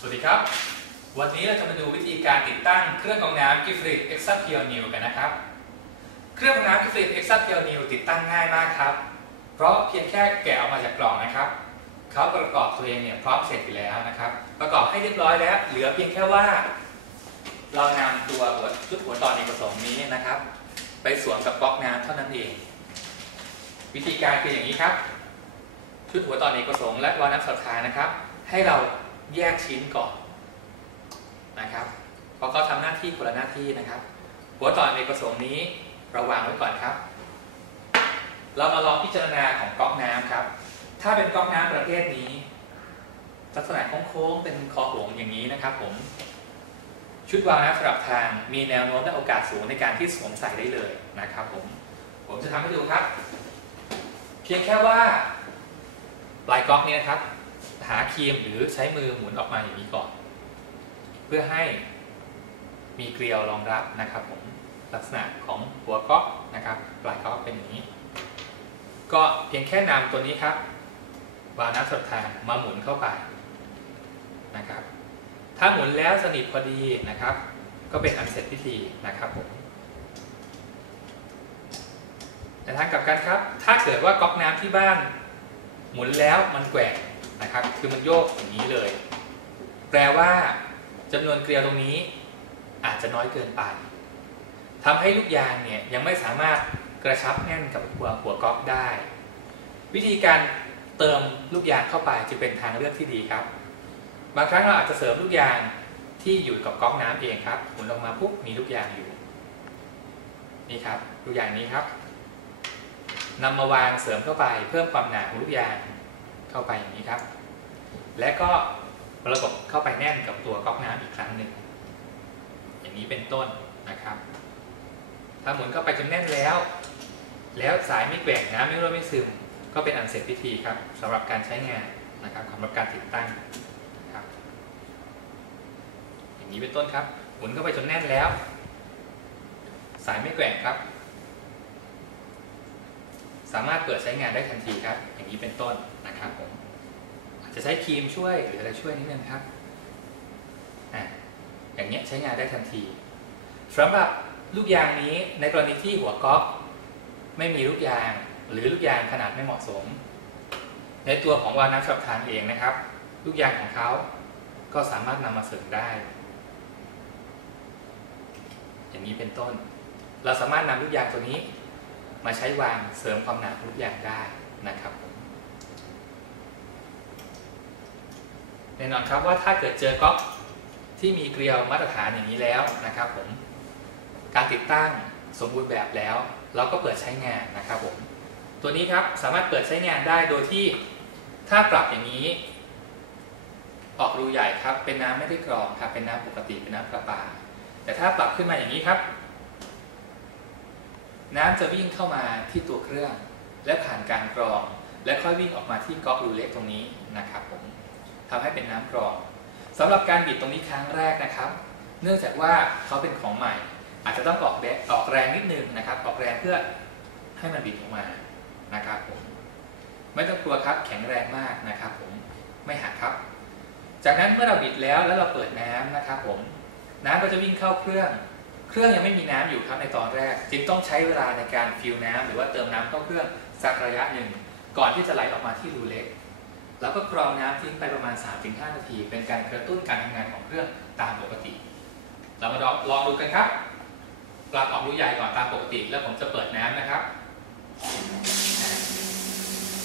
สวัสดีครับวันนี้เราจะมาดูวิธีการติดตั้งเครื่องกรองน้ำ Gifrit Extra Pure New กันนะครับเครื่องกรองน้ำ Gifrit Extra Pure New ติดตั้งง่ายมากครับเพราะเพียงแค่แกะออกมาจากกล่องนะครับเขาประกอบตัวเองเนี่ยพร้อมเสร็จอยู่แล้วนะครับประกอบให้เรียบร้อยแล้วเหลือเพียงแค่ว่าเรานำตัวชุดหัวต่อเอกประสงค์นี้นะครับไปสวมกับก๊อกน้ำเท่านั้นเองวิธีการคืออย่างนี้ครับชุดหัวต่อเอกประสงค์และวาล์วน้ำสับทานนะครับให้เราแยกชิ้นก่อนนะครับเพราะเขาทำหน้าที่คนละหน้าที่นะครับหัวต่ออเนกประสงค์นี้เราวางไว้ก่อนครับเรามาลองพิจารณาของก๊อกน้ำครับถ้าเป็นก๊อกน้ำประเภทนี้ลักษณะโค้งๆเป็นคอหงอย่างนี้นะครับผมชุดวาล์วน้ำสำหรับทางมีแนวโน้มและโอกาสสูงในการที่สวมใส่ได้เลยนะครับผมจะทำให้ดูครับเพียงแค่ว่าปลายก๊อกนี้นะครับหาครีมหรือใช้มือหมุนออกมาอย่างนี้ก่อนเพื่อให้มีเกลียวรองรับนะครับผมลักษณะของหัวก๊อกนะครับปลายก๊อกเป็นอย่างนี้ก็เพียงแค่นำตัวนี้ครับวาล์วน้ำสับทางมาหมุนเข้าไปนะครับถ้าหมุนแล้วสนิทพอดีนะครับก็เป็นอันเสร็จพิธีนะครับผมในทางกลับกันครับถ้าเกิดว่าก๊อกน้ำที่บ้านหมุนแล้วมันแกว่งนะครับคือมันโยกอย่างนี้เลยแปลว่าจำนวนเกลียวตรงนี้อาจจะน้อยเกินไปทำให้ลูกยางเนี่ยยังไม่สามารถกระชับแน่นกับหัวก๊อกได้วิธีการเติมลูกยางเข้าไปจะเป็นทางเลือกที่ดีครับบางครั้งเราอาจจะเสริมลูกยางที่อยู่กับก๊อกน้ำเองครับหมุนลงมาปุ๊บมีลูกยางอยู่นี่ครับลูกยางนี้ครับนำมาวางเสริมเข้าไปเพิ่มความหนาของลูกยางเข้าไปอย่างนี้ครับและก็ประกบเข้าไปแน่นกับตัวก๊อกน้ำอีกครั้งหนึ่งอย่างนี้เป็นต้นนะครับถ้าหมุนเข้าไปจนแน่นแล้วสายไม่แกว่งน้ำไม่รั่วไม่ซึมก็เป็นอันเสร็จพิธีครับสำหรับการใช้งานนะครับสำหรับการติดตั้งครับอย่างนี้เป็นต้นครับหมุนเข้าไปจนแน่นแล้วสายไม่แกว่งครับสามารถเปิดใช้งานได้ทันทีครับอย่างนี้เป็นต้นนะครับผมจะใช้ครีมช่วยหรืออะไรช่วยนิดนึงครับอย่างนี้ใช้งานได้ทันทีสำหรับลูกยางนี้ในกรณีที่หัวก๊อกไม่มีลูกยางหรือลูกยางขนาดไม่เหมาะสมในตัวของวาล์วน้ำสำหรับทางเองนะครับลูกยางของเขาก็สามารถนำมาเสริมได้อย่างนี้เป็นต้นเราสามารถนำลูกยางตัวนี้มาใช้วางเสริมความหนาของลูกยางได้นะครับแน่นอนครับว่าถ้าเกิดเจอก๊อกที่มีเกลียวมาตรฐานอย่างนี้แล้วนะครับผมการติดตั้งสมบูรณ์แบบแล้วเราก็เปิดใช้งานนะครับผมตัวนี้ครับสามารถเปิดใช้งานได้โดยที่ถ้าปรับอย่างนี้ออกรูใหญ่ครับเป็นน้ำไม่ได้กรองครับเป็นน้ำปกติเป็นน้ำประปาแต่ถ้าปรับขึ้นมาอย่างนี้ครับน้ำจะวิ่งเข้ามาที่ตัวเครื่องและผ่านการกรองและค่อยวิ่งออกมาที่ก๊อกรูเล็กตรงนี้นะครับผมทำให้เป็นน้ำกรองสำหรับการบิดตรงนี้ครั้งแรกนะครับเนื่องจากว่าเขาเป็นของใหม่อาจจะต้องออกแรงนิดนึงนะครับออกแรงเพื่อให้มันบิดออกมานะครับผมไม่ต้องกลัวครับแข็งแรงมากนะครับผมไม่หักครับจากนั้นเมื่อเราบิดแล้วเราเปิดน้ำนะครับผมน้ำก็จะวิ่งเข้าเครื่องยังไม่มีน้ำอยู่ครับในตอนแรกจึงต้องใช้เวลาในการฟิลน้ำหรือว่าเติมน้ำเข้าเครื่องสักระยะหนึ่งก่อนที่จะไหลออกมาที่รูเล็กแล้วก็กรองน้ำทิ้งไปประมาณ 3-5 นาทีเป็นการกระตุ้นการทำงานของเครื่องตามปกติเรามาลองดูกันครับปรับออกรูใหญ่ก่อนตามปกติแล้วผมจะเปิดน้ำนะครับ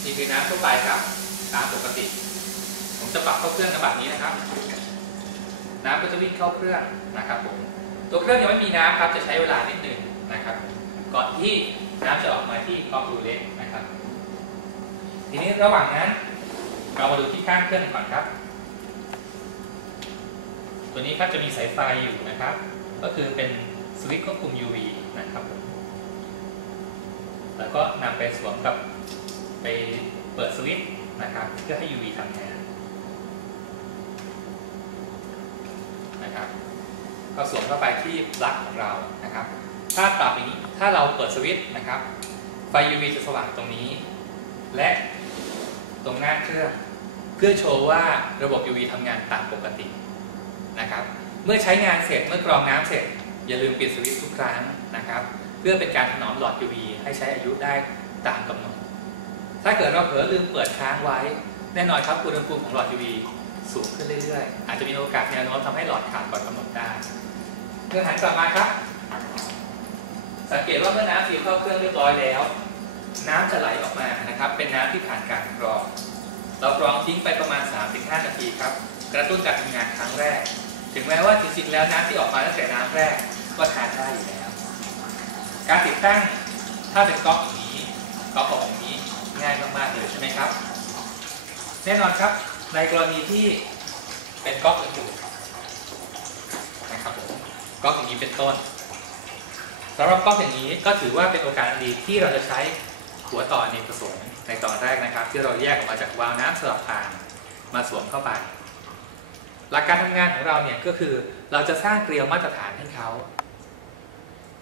นี่คือน้ำทั่วไปครับตามปกติผมจะปรับเข้าเครื่องแบบนี้นะครับน้ำก็จะวิ่งเข้าเครื่องนะครับผมตัวเครื่องยังไม่มีน้ำครับจะใช้เวลานิดหนึ่งนะครับก่อนที่น้ำจะออกมาที่ก๊อกรูเล็กนะครับทีนี้ระหว่างนั้นเรามาดูที่ข้างเครื่องก่อนครับตัวนี้ครับจะมีสายไฟอยู่นะครับก็คือเป็นสวิตช์ควบคุม UV นะครับแล้วก็นำไปสวมกับไปเปิดสวิตช์นะครับเพื่อให้ UV ทำงานนะครับก็สวมเข้าไปที่ปลั๊กของเรานะครับถ้าปรับอย่างนี้ถ้าเราเปิดสวิตช์นะครับไฟ UV จะสว่างตรงนี้และตรงหน้าเครื่อง พื่อโชว์ว่าระบบ UV ทำงานตามปกตินะครับเมื่อใช้งานเสร็จเมื่อกรองน้ำเสร็จอย่าลืมปิดสวิตช์ทุกครั้งนะครับเพื่อเป็นการถนอมหลอด UV ให้ใช้อายุได้ตามกำหนดถ้าเกิดเราเผลอลืมเปิดค้างไว้แน่นอนครับอุณหภูมิของหลอด UV สูงขึ้นเรื่อยๆอาจจะมีโอกาสแนวโน้มทำให้หลอดขาดก่อนกำหนดได้เมื่อหันกลับมาครับสังเกตว่าเมื่อน้ำซีเข้าเครื่องเรียบร้อยแล้วน้ำจะไหลออกมานะครับเป็นน้ำที่ผ่านการกรองเรากรองทิ้งไปประมาณ 3-5 นาทีครับกระตุ้นการทำงานครั้งแรกถึงแม้ว่าจริงๆแล้วน้ำที่ออกมาตั้งแต่น้ำแรกก็ทานได้อยู่แล้วการติดตั้งถ้าเป็นก๊อกอย่างนี้ก๊อกของอย่างนี้ง่ายมากๆเลยใช่ไหมครับแน่นอนครับในกรณีที่เป็นก๊อกอื่นๆนะครับผมก๊อกอย่างนี้เป็นต้นสำหรับก๊อกอย่างนี้ก็ถือว่าเป็นโอกาสดีที่เราจะใช้หัวต่ออเนกประสงค์ในตอนแรกนะครับที่เราแยกออกมาจากวาล์วน้ำสลับทางมาสวมเข้าไปหลักการทำงานของเราเนี่ยก็คือเราจะสร้างเกลียวมาตรฐานให้เขา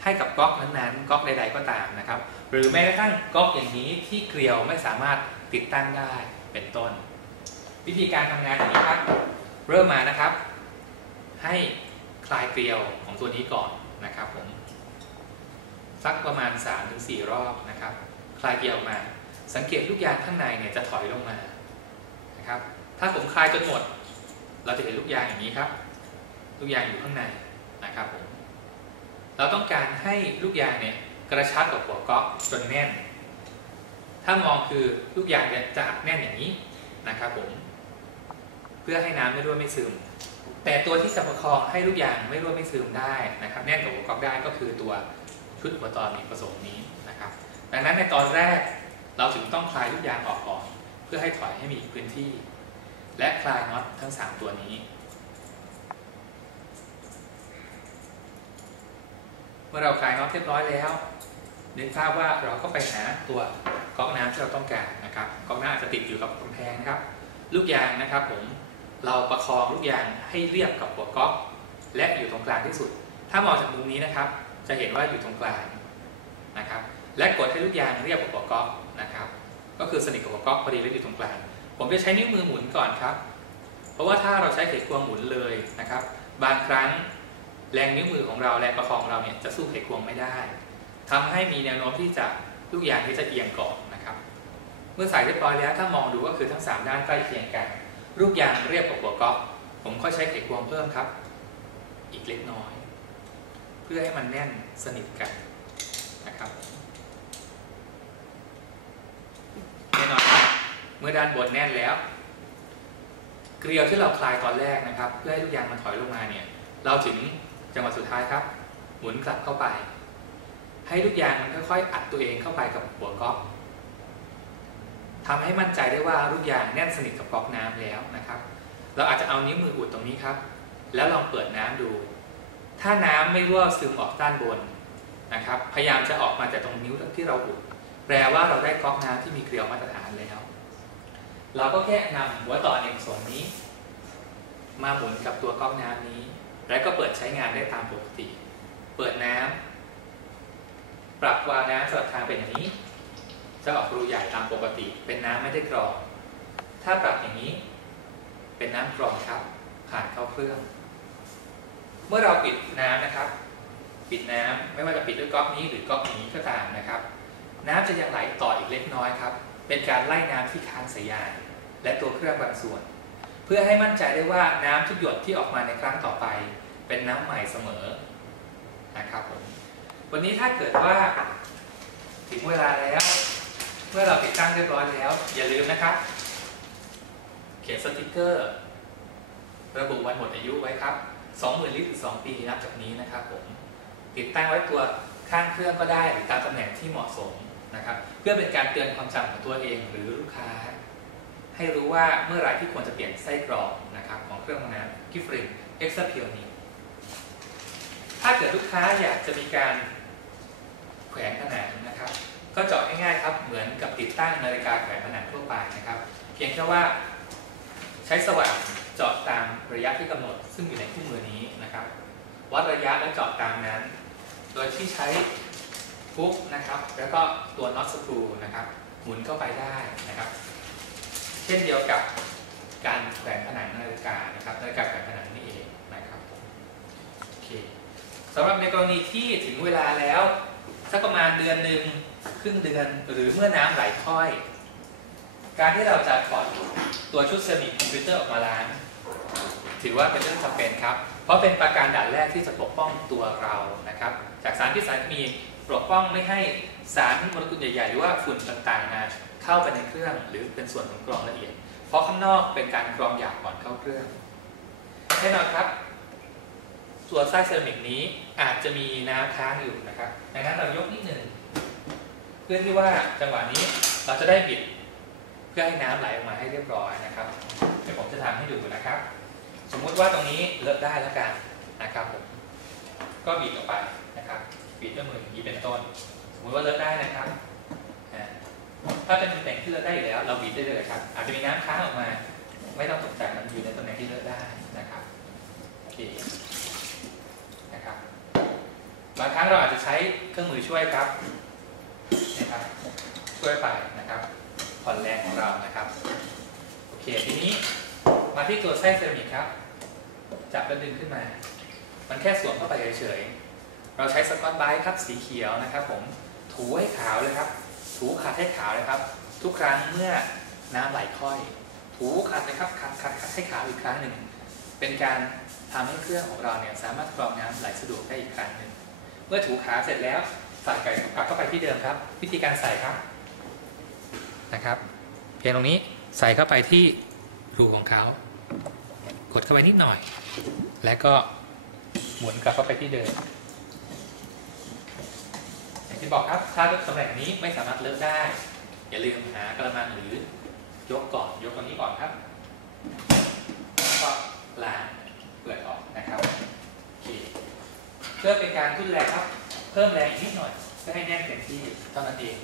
ให้กับก๊อกนั้นๆก๊อกใดๆก็ตามนะครับหรือแม้กระทั่งก๊อกอย่างนี้ที่เกลียวไม่สามารถติดตั้งได้เป็นต้นวิธีการทำงานอย่างนี้ครับเริ่มมานะครับให้คลายเกลียวของตัวนี้ก่อนนะครับผมสักประมาณ 3-4 รอบนะครับคลายเกลียวออกมาสังเกตลูกยางข้างในเนี่ยจะถอยลงมานะครับถ้าผมคลายจนหมดเราจะเห็นลูกยางอย่างนี้ครับลูกยางอยู่ข้างในนะครับผมเราต้องการให้ลูกยางเนี่ยกระชับกับหัวก๊อกจนแน่นถ้ามองคือลูกยางจะอัดแน่นอย่างนี้นะครับผมเพื่อให้น้ำไม่รั่วไม่ซึมแต่ตัวที่จะประคองให้ลูกยางไม่รั่วไม่ซึมได้นะครับแน่นกับหัวก๊อกได้ก็คือตัวชุดหัวต่ออเนกประสงค์นี้นะครับดังนั้นในตอนแรกเราถึงต้องคลายลูกยางออกก่อนเพื่อให้ถอยให้มีพื้นที่และคลายน็อตทั้ง3ตัวนี้เมื่อเราคลายน็อตเรียบร้อยแล้วนึกภาพว่าเราก็ไปหาตัวก๊อกน้ำที่เราต้องการนะครับก๊อกน้ำอาจจะติดอยู่กับกำแพงนะครับลูกยางนะครับผมเราประคองลูกยางให้เรียบกับหัวก๊อกและอยู่ตรงกลางที่สุดถ้ามองจากมุมนี้นะครับจะเห็นว่าอยู่ตรงกลางนะครับและกดให้ลูกยางเรียบกับหัวก๊อกนะครับก็คือสนิทกับหัวก๊อกพอดีและอยู่ตรงกลางผมจะใช้นิ้วมือหมุนก่อนครับเพราะว่าถ้าเราใช้ไขควงหมุนเลยนะครับบางครั้งแรงนิ้วมือของเราแรงประคองเราเนี่ยจะสู้ไขควงไม่ได้ทำให้มีแนวโน้มที่จะลูกยางที่จะเอียงก่อนนะครับเมื่อใส่เรียบร้อยแล้วถ้ามองดูก็คือทั้ง3ด้านใกล้เคียงกันลูกยางเรียบกับหัวก๊อกผมก็ใช้ไขควงเพิ่มครับอีกเล็กน้อยเพื่อให้มันแน่นสนิทกันนะครับแน่นอนครับเมื่อด้านบนแน่นแล้วเกลียวที่เราคลายตอนแรกนะครับเพื่อให้ลูกยางมันถอยลงมาเนี่ยเราถึงจังหวะสุดท้ายครับหมุนกลับเข้าไปให้ลูกยางมันค่อยๆอัดตัวเองเข้าไปกับหัวก๊อกทำให้มั่นใจได้ว่าลูกยางแน่นสนิทกับก๊อกน้ำแล้วนะครับเราอาจจะเอานิ้วมืออุดตรงนี้ครับแล้วลองเปิดน้ำดูถ้าน้ำไม่รั่วซึมออกด้านบนนะครับพยายามจะออกมาจากตรงนิ้วที่เราอุดแปลว่าเราได้ก๊อกน้ำที่มีเกลียวมาตรฐานแล้วเราก็แค่นำหัวต่ออเนกประสงค์นี้มาหมุนกับตัวก๊อกน้ำนี้แล้วก็เปิดใช้งานได้ตามปกติเปิดน้ำปรับวาล์วน้ำสลับทางเป็นอย่างนี้จะออกรูใหญ่ตามปกติเป็นน้ำไม่ได้กรองถ้าปรับอย่างนี้เป็นน้ำกรองครับผ่านเข้าเครื่องเมื่อเราปิดน้ำนะครับปิดน้ำไม่ว่าจะปิดด้วยก๊อกนี้หรือก๊อกนี้ก็ตามนะครับน้ำจะยังไหลต่ออีกเล็กน้อยครับเป็นการไล่น้ำที่ค้างสายยางและตัวเครื่องบางส่วนเพื่อให้มั่นใจได้ว่าน้ำทุกหยดที่ออกมาในครั้งต่อไปเป็นน้ำใหม่เสมอนะครับผมวันนี้ถ้าเกิดว่าถึงเวลาแล้วเมื่อเราติดตั้งเรียบร้อยแล้วอย่าลืมนะครับเขียนสติกเกอร์ระบุวันหมดอายุไว้ครับ 20,000 ลิตรหรือ2 ปีนับจากนี้นะครับผมติดตั้งไว้ตัวข้างเครื่องก็ได้หรือตามตำแหน่งที่เหมาะสมนะครับเพื่อเป็นการเตือนความจำของตัวเองหรือลูกค้าให้รู้ว่าเมื่อไหร่ที่ควรจะเปลี่ยนไส้กรองนะครับของเครื่องทำน้ำกิฟรินเอ็กซ์เพียวนี้ถ้าเกิดลูกค้าอยากจะมีการแขวนผนังนะครับก็เจาะง่ายๆครับเหมือนกับติดตั้งนาฬิกาแขวนผนังทั่วไปนะครับเพียงแค่ว่าใช้สว่านเจาะตามระยะที่กำหนดซึ่งอยู่ในคู่มือนี้นะครับวัดระยะและเจาะตามนั้นโดยที่ใช้ฟุกนะครับแล้วก็ตัวน็อตสกรูนะครับหมุนเข้าไปได้นะครับเช่นเดียวกับ การแขวนผนังนาฬิกานะครับนาฬิกาแขวนผนังนี่เองนะครับโอเคสำหรับในกรณีที่ถึงเวลาแล้วสักประมาณเดือนหนึ่งครึ่งเดือนหรือเมื่อน้ำไหลค่อยการที่เราจะถอดตัวชุดเซรามิกคอมพิวเตอร์ออกมาล้างถือว่าเป็นเรื่องจำเป็นครับเพราะเป็นประการด่านแรกที่จะปกป้องตัวเรานะครับจากสารพิษสารเคมีปกป้องไม่ให้สารโมเลกุลใหญ่ๆหรือว่าฝุ่นต่างๆนะเข้าไปในเครื่องหรือเป็นส่วนของกรองละเอียดเพราะข้างนอกเป็นการกรองหยาบก่อนเข้าเครื่องแน่นอนครับตัวไส้เซรามิกนี้อาจจะมีน้ำค้างอยู่นะครับดังนั้นเรายกนิดหนึ่งเพื่อที่ว่าจังหวะนี้เราจะได้บิดเพื่อให้น้ำไหลออกมาให้เรียบร้อยนะครับเดี๋ยวผมจะทำให้ดูนะครับสมมุติว่าตรงนี้เลอะได้แล้วกันนะครับผมก็บีบออกไปนะครับบีบด้วยมืออย่างนี้เป็นต้นสมมติว่าเลอะได้นะครับถ้าเป็นตำแหน่งที่เลอะได้อยู่แล้วเราบีบได้เลยครับอาจจะมีน้ำค้างออกมาไม่ต้องตกใจมันอยู่ในตำแหน่งที่เลอะได้นะครับโอเคนะครับบางครั้งเราอาจจะใช้เครื่องมือช่วยครับนะครับช่วยไปนะครับผ่อนแรงของเรานะครับโอเคทีนี้มาที่ตัวไส้เซรามิกครับจับแล้วดึงขึ้นมามันแค่สวมเข้าไปเฉยๆเราใช้สกอตไบรท์ครับสีเขียวนะครับผมถูให้ขาวเลยครับถูขัดให้ขาวเลยครับทุกครั้งเมื่อน้ำไหลค่อยถูขัดนะครับขัดให้ขาวอีกครั้งหนึ่งเป็นการทำให้เครื่องของเราเนี่ยสามารถกรองน้ำไหลสะดวกได้อีกครั้งหนึ่งเมื่อถูขาวเสร็จแล้วใส่กลับเข้าไปที่เดิมครับวิธีการใส่ครับนะครับเพียงตรงนี้ใส่เข้าไปที่รูของเขากดเข้าไปนิดหน่อยแล้วก็หมุนกลับเข้าไปที่เดิมอย่างที่บอกครับถ้าตำแหน่งนี้ไม่สามารถเลิกได้อย่าลืมหากระมังหรือยกก่อนยกตรงนี้ก่อนครับก็ล้างเปลือกออกนะครับโอเคเพื่อเป็นการทุ่นแรงครับเพิ่มแรงอีกนิดหน่อยเพื่อให้แน่นเต็มที่เท่านั้นเอง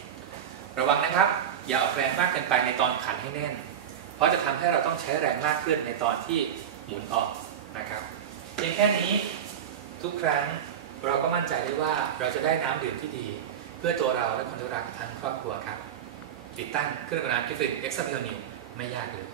ระวังนะครับอย่าออกแรงมากเกินไปในตอนขันให้แน่นเพราะจะทำให้เราต้องใช้แรงมากขึ้นในตอนที่หมุนออกนะครับเพียงแค่นี้ทุกครั้งเราก็มั่นใจได้ว่าเราจะได้น้ำดื่มที่ดีเพื่อตัวเราและคนที่รักทั้งครอบครัวครับติดตั้งเครื่องกรองน้ำกิฟต์เอ็กซ์เพลนิวไม่ยากเลย